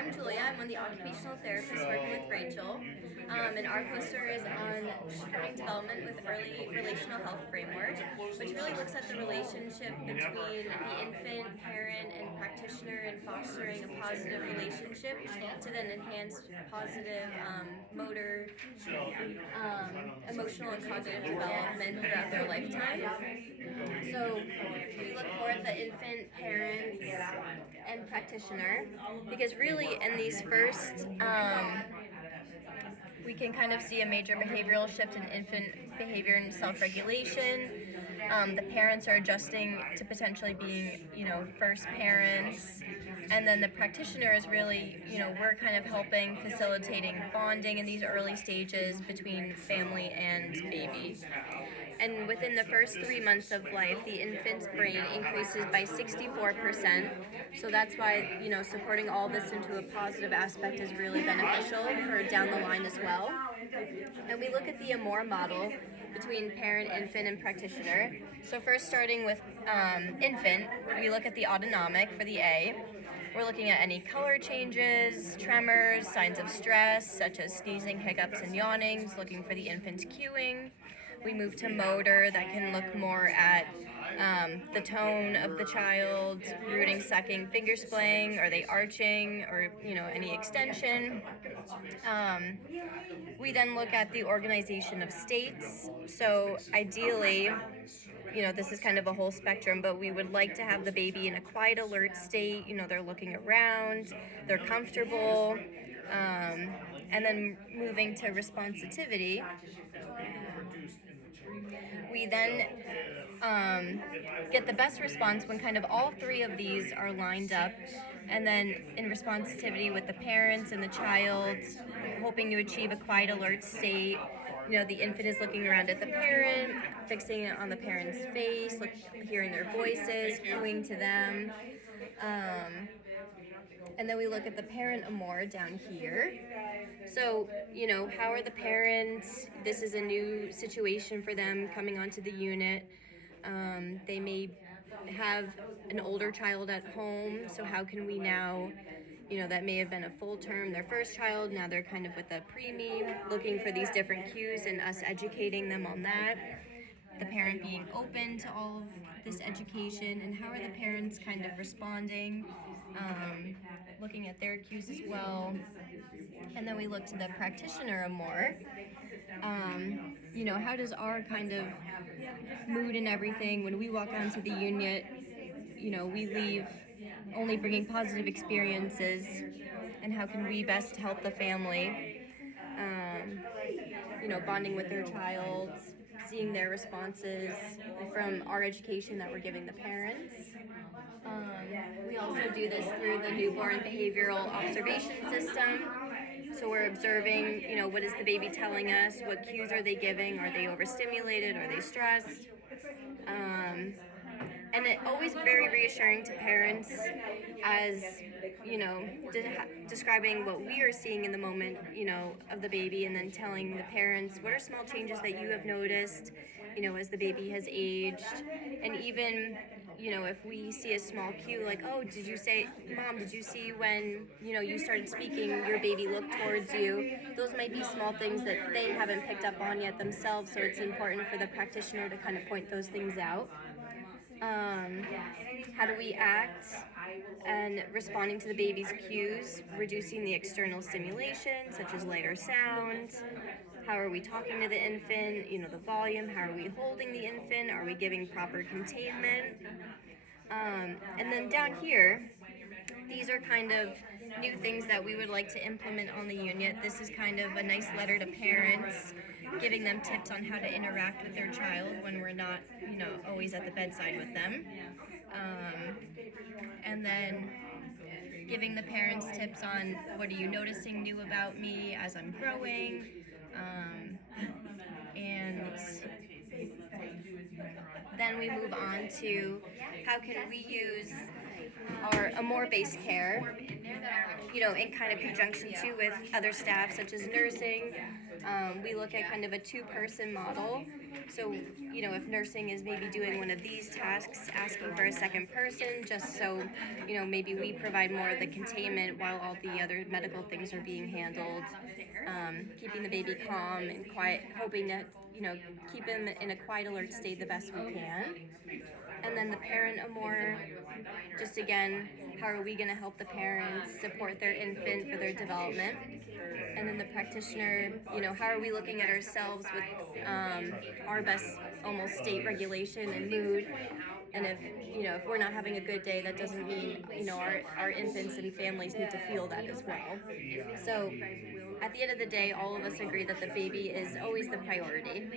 I'm Julia. I'm one of the occupational therapists working with Rachel. And our poster is on supporting development with early relational health framework, which really looks at the relationship between the infant, parent, and practitioner and fostering a positive relationship to then enhance positive motor, emotional, and cognitive development throughout their lifetime. So we look for the infant, parents, and practitioner, because really in these first we can kind of see a major behavioral shift in infant behavior and self-regulation. The parents are adjusting to potentially being, first parents. And then the practitioner is really, we're kind of helping facilitating bonding in these early stages between family and baby. And within the first 3 months of life, the infant's brain increases by 64%. So that's why, supporting all this into a positive aspect is really beneficial for down the line as well. And we look at the AMOR model between parent, infant, and practitioner. So first, starting with infant, we look at the autonomic for the A. We're looking at any color changes, tremors, signs of stress, such as sneezing, hiccups, and yawnings, looking for the infant's cueing. We move to motor, that can look more at the tone of the child, rooting, sucking, finger splaying, are they arching, or any extension. We then look at the organization of states. So ideally, this is kind of a whole spectrum, but we would like to have the baby in a quiet alert state. They're looking around, they're comfortable. And then moving to responsivity, we then get the best response when kind of all three of these are lined up. And then in responsivity with the parents and the child, hoping to achieve a quiet alert state. The infant is looking around at the parent, fixing it on the parent's face, hearing their voices, cueing to them. And then we look at the parent AMOR down here. So, how are the parents? This is a new situation for them coming onto the unit. They may have an older child at home, so how can we now, that may have been a full term, their first child, now they're kind of with a preemie, looking for these different cues and us educating them on that. The parent being open to all of this education, and how are the parents kind of responding, looking at their cues as well. And then we look to the practitioner more. How does our kind of mood and everything, when we walk onto the unit, we leave only bringing positive experiences, and how can we best help the family, bonding with their child, seeing their responses from our education that we're giving the parents. We also do this through the newborn behavioral observation system. So we're observing, what is the baby telling us? What cues are they giving? Are they overstimulated? Are they stressed? And it always very reassuring to parents as, describing what we are seeing in the moment, of the baby, and then telling the parents what are small changes that you have noticed, as the baby has aged. And even, if we see a small cue like, oh, Mom, did you see when, you started speaking, your baby looked towards you? Those might be small things that they haven't picked up on yet themselves, so it's important for the practitioner to kind of point those things out. How do we act and responding to the baby's cues, reducing the external stimulation, such as lighter sounds? How are we talking to the infant? The volume. How are we holding the infant? Are we giving proper containment? And then down here, these are kind of new things that we would like to implement on the unit. This is kind of a nice letter to parents, giving them tips on how to interact with their child when we're not, always at the bedside with them. And then giving the parents tips on what are you noticing new about me as I'm growing. And then we move on to how can we use our AMOR-based care, in kind of conjunction too with other staff such as nursing. We look at kind of a two-person model So, if nursing is maybe doing one of these tasks, asking for a second person, just so, maybe we provide more of the containment while all the other medical things are being handled, keeping the baby calm and quiet, hoping to, keep him in a quiet alert state the best we can. And then the parent Amor, just again, how are we going to help the parents support their infant for their development? And then the practitioner, how are we looking at ourselves with our best almost state regulation and mood? And if we're not having a good day, that doesn't mean, our infants and families need to feel that as well. So at the end of the day, all of us agree that the baby is always the priority.